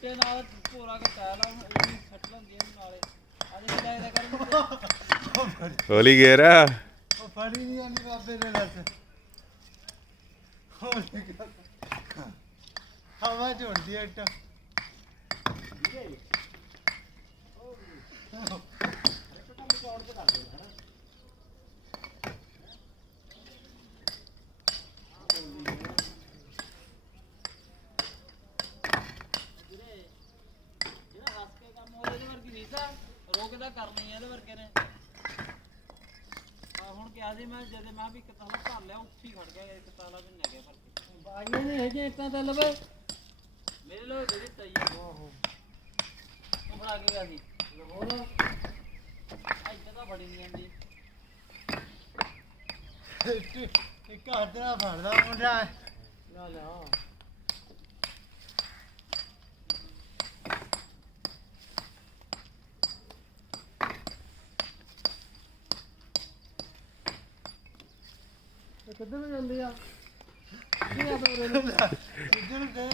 ਚਿੱਟੇ ਨਾਲ ਭੋਰਾ ਕੇ ਟਾਇਲ ਆ ਉਹ ਵੀ ਸੱਟ ਲੈਂਦੀ ਇਹਨੂੰ ਨਾਲੇ ਅੱਜ ਵੀ ਲਾਇਦਾ ਕਰ ਹੋਲੀ ਗੇਰ ਉਹ ਫੜੀ ਨਹੀਂ ਆਂਦੀ ਬਾਬੇ ਨੇ ਦੱਸ ਹਵਾ ਝੋੜਦੀ ਐ ਇੱਟ ਰੋਕਦਾ ਕਰਨੀ ਇਹਦੇ ਵਰਗੇ ਨੇ ਹੁਣ ਕਿਹਾ ਸੀ ਮੈਂ ਜਦੇ ਮੈਂ ਵੀ ਕਿਤਾ ਨੂੰ ਭਰ ਲਿਆ ਉੱਥੇ ਹੀ ਖੜ ਗਿਆ ਇੱਕ ਤਾਲਾ ਵੀ ਨਹੀਂ ਗਿਆ ਪਰ ਬਾਈਆਂ ਨੇ ਇਹ ਜੇ ਇੱਟਾਂ ਤਾਂ ਲਵੇ ਮੇਰੇ ਲੋ ਦੇ ਦਿੱਤਾ ਹੀ ਉਹ ਬਣਾ ਕੇ ਗਿਆ ਸੀ ਹੋਰ ਇੱਥੇ ਤਾਂ ਬੜੀ ਨਹੀਂ ਆਂਦੀ ਇੱਕ ਹੱਥ ਨਾਲ ਫੜਦਾ ਮੁੰਡਾ ਨਾ ਨਾ ਕਿੱਧਰ ਨੂੰ ਜਾਂਦੀ ਆ ਕੀ ਆ ਬਰੇ ਨੂੰ ਇੱਧਰ ਦੇ